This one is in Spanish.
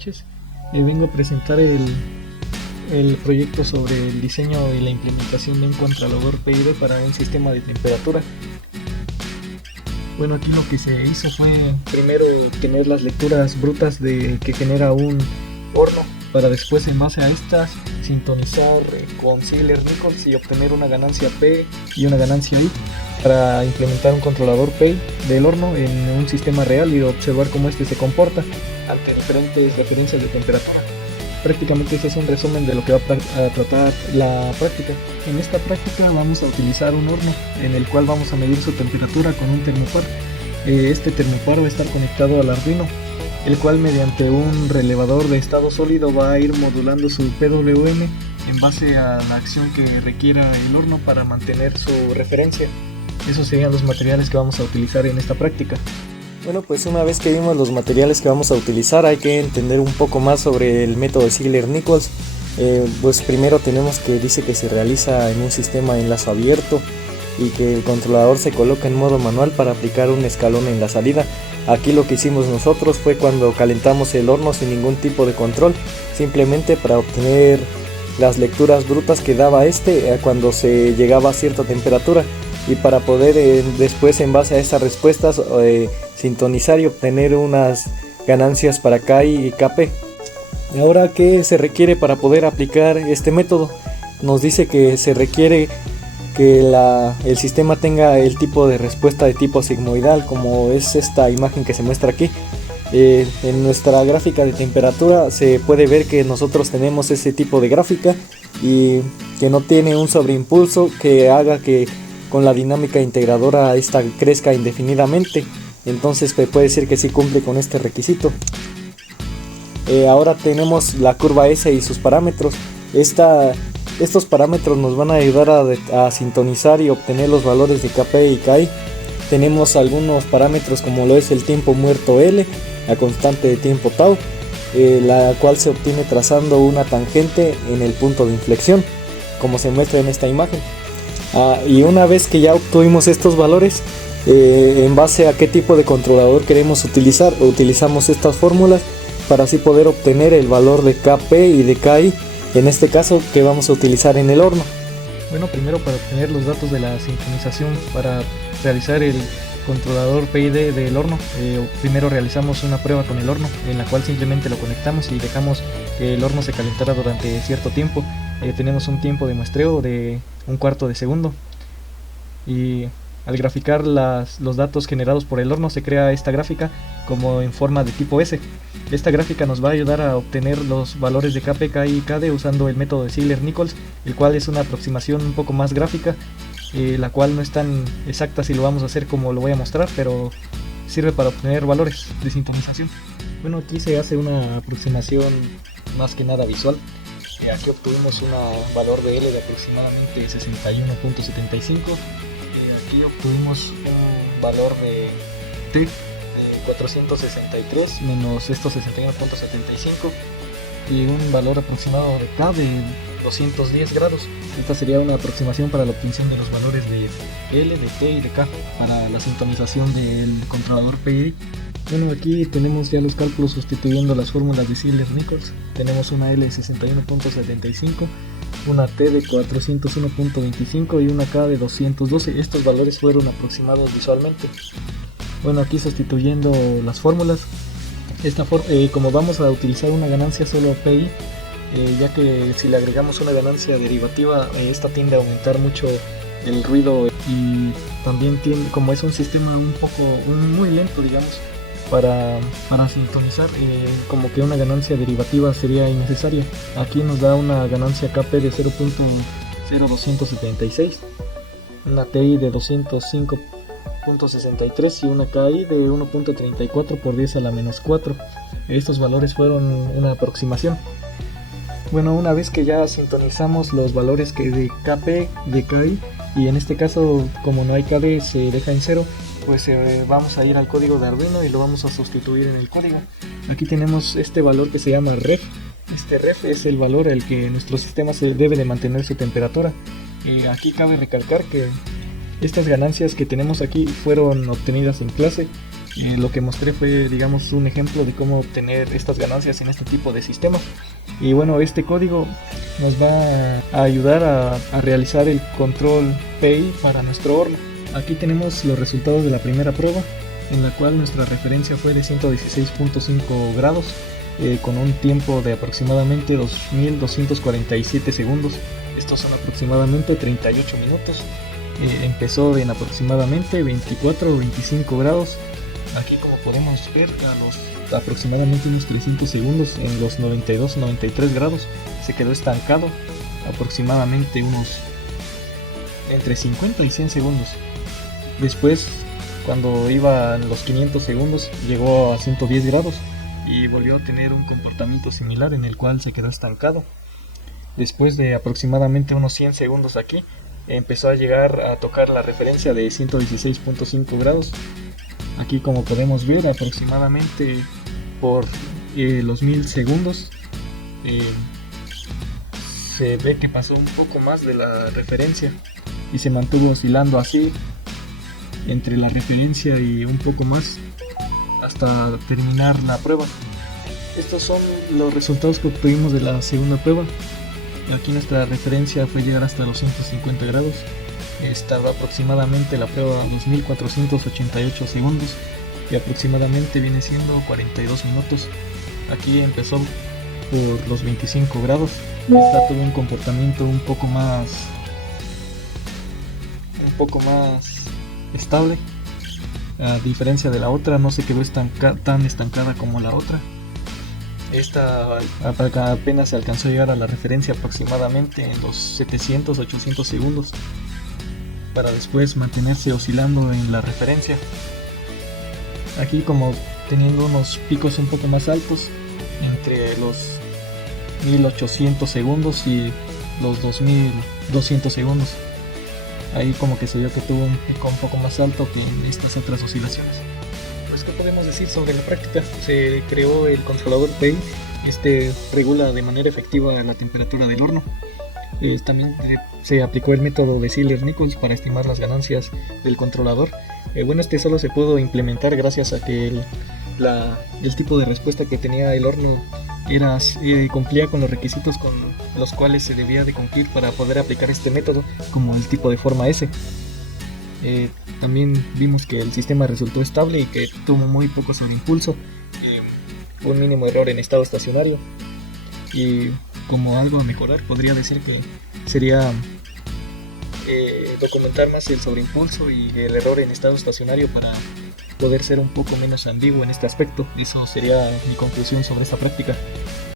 noches. Vengo a presentar el proyecto sobre el diseño y la implementación de un controlador PID para un sistema de temperatura. Bueno, aquí lo que se hizo fue primero obtener las lecturas brutas que genera un horno, para después, en base a estas, sintonizar con Ziegler-Nichols y obtener una ganancia P y una ganancia I para implementar un controlador P del horno en un sistema real y observar cómo este se comporta ante diferentes referencias de temperatura. Prácticamente ese es un resumen de lo que va a tratar la práctica. En esta práctica vamos a utilizar un horno en el cual vamos a medir su temperatura con un termopar. Este termopar va a estar conectado al Arduino, el cual mediante un relevador de estado sólido va a ir modulando su PWM en base a la acción que requiera el horno para mantener su referencia. Esos serían los materiales que vamos a utilizar en esta práctica. Bueno, pues una vez que vimos los materiales que vamos a utilizar, hay que entender un poco más sobre el método de Ziegler-Nichols. Pues primero tenemos que dice que se realiza en un sistema de enlace abierto y que el controlador se coloca en modo manual para aplicar un escalón en la salida. Aquí lo que hicimos nosotros fue cuando calentamos el horno sin ningún tipo de control, simplemente para obtener las lecturas brutas que daba cuando se llegaba a cierta temperatura, y para poder después, en base a esas respuestas, sintonizar y obtener unas ganancias para KI y KP. Ahora, ¿qué se requiere para poder aplicar este método? Nos dice que se requiere que el sistema tenga el tipo de respuesta de tipo sigmoidal, como es esta imagen que se muestra aquí. En nuestra gráfica de temperatura se puede ver que nosotros tenemos ese tipo de gráfica y que no tiene un sobreimpulso que haga que con la dinámica integradora esta crezca indefinidamente. Entonces puede decir que sí cumple con este requisito. Ahora tenemos la curva S y sus parámetros. Estos parámetros nos van a ayudar a sintonizar y obtener los valores de KP y KI. Tenemos algunos parámetros como lo es el tiempo muerto L, la constante de tiempo tau, la cual se obtiene trazando una tangente en el punto de inflexión, como se muestra en esta imagen. Y una vez que ya obtuvimos estos valores, en base a qué tipo de controlador queremos utilizar, utilizamos estas fórmulas para así poder obtener el valor de KP y de KI, en este caso que vamos a utilizar en el horno. Bueno, primero, para obtener los datos de la sincronización para realizar el controlador PID del horno, primero realizamos una prueba con el horno en la cual simplemente lo conectamos y dejamos que el horno se calentara durante cierto tiempo. Tenemos un tiempo de muestreo de 1/4 de segundo, y al graficar los datos generados por el horno se crea esta gráfica como en forma de tipo S. Esta gráfica nos va a ayudar a obtener los valores de KP, KI y KD usando el método de Ziegler-Nichols, el cual es una aproximación un poco más gráfica, la cual no es tan exacta si lo vamos a hacer como lo voy a mostrar, pero sirve para obtener valores de sintonización. Bueno, aquí se hace una aproximación más que nada visual. Aquí obtuvimos un valor de L de aproximadamente 61.75. Aquí obtuvimos un valor de T 463 menos estos 61.75 y un valor aproximado de K de 210 grados. Esta sería una aproximación para la obtención de los valores de L, de T y de K para la sintonización del controlador PID. Bueno, aquí tenemos ya los cálculos sustituyendo las fórmulas de Ziegler-Nichols. Tenemos una L de 61.75, una T de 401.25 y una K de 212. Estos valores fueron aproximados visualmente. Bueno, aquí sustituyendo las fórmulas, como vamos a utilizar una ganancia solo PI, ya que si le agregamos una ganancia derivativa, esta tiende a aumentar mucho el ruido, y también como es un sistema muy lento, digamos, para sintonizar, como que una ganancia derivativa sería innecesaria. Aquí nos da una ganancia KP de 0.0276, una TI de 205.63 y una KI de 1.34 por 10 a la menos 4. Estos valores fueron una aproximación. Bueno, una vez que ya sintonizamos los valores de KP, de KI, y en este caso como no hay KD se deja en 0, pues vamos a ir al código de Arduino y lo vamos a sustituir en el código. Aquí tenemos este valor que se llama ref. Este ref es el valor al que nuestro sistema se debe de mantener su temperatura. Y aquí cabe recalcar que estas ganancias que tenemos aquí fueron obtenidas en clase, Lo que mostré fue, digamos, un ejemplo de cómo obtener estas ganancias en este tipo de sistema. Y bueno, este código nos va a ayudar a realizar el control PI para nuestro horno. Aquí tenemos los resultados de la primera prueba, en la cual nuestra referencia fue de 116.5 grados, con un tiempo de aproximadamente 2247 segundos. Estos son aproximadamente 38 minutos. Empezó en aproximadamente 24 o 25 grados. Aquí, como podemos ver, a los aproximadamente unos 300 segundos, en los 92-93 grados, se quedó estancado aproximadamente unos entre 50 y 100 segundos. Después, cuando iba a los 500 segundos, llegó a 110 grados y volvió a tener un comportamiento similar, en el cual se quedó estancado. Después de aproximadamente unos 100 segundos aquí, empezó a llegar a tocar la referencia de 116.5 grados. Aquí, como podemos ver, aproximadamente por los 1000 segundos se ve que pasó un poco más de la referencia y se mantuvo oscilando así entre la referencia y un poco más hasta terminar la prueba. Estos son los resultados que obtuvimos de la segunda prueba. Aquí nuestra referencia fue llegar hasta los 150 grados. Estaba aproximadamente la prueba 2488 segundos y aproximadamente viene siendo 42 minutos. Aquí empezó por los 25 grados. Esta tuvo un comportamiento un poco más estable. A diferencia de la otra, no se quedó tan estancada como la otra. Esta apenas se alcanzó a llegar a la referencia aproximadamente en los 700-800 segundos, para después mantenerse oscilando en la referencia. Aquí, como teniendo unos picos un poco más altos, entre los 1800 segundos y los 2200 segundos. Ahí como que se vio que tuvo un pico un poco más alto que en estas otras oscilaciones. Pues, ¿qué podemos decir sobre la práctica? Se creó el controlador PI. Este regula de manera efectiva la temperatura del horno. También se aplicó el método de Ziegler-Nichols para estimar las ganancias del controlador. Bueno, este solo se pudo implementar gracias a que el tipo de respuesta que tenía el horno cumplía con los requisitos con los cuales se debía de cumplir para poder aplicar este método, como el tipo de forma S. También vimos que el sistema resultó estable y que tuvo muy poco sobreimpulso, un mínimo error en estado estacionario. Y como algo a mejorar, podría decir que sería documentar más el sobreimpulso y el error en estado estacionario para poder ser un poco menos ambiguo en este aspecto. Eso sería mi conclusión sobre esta práctica.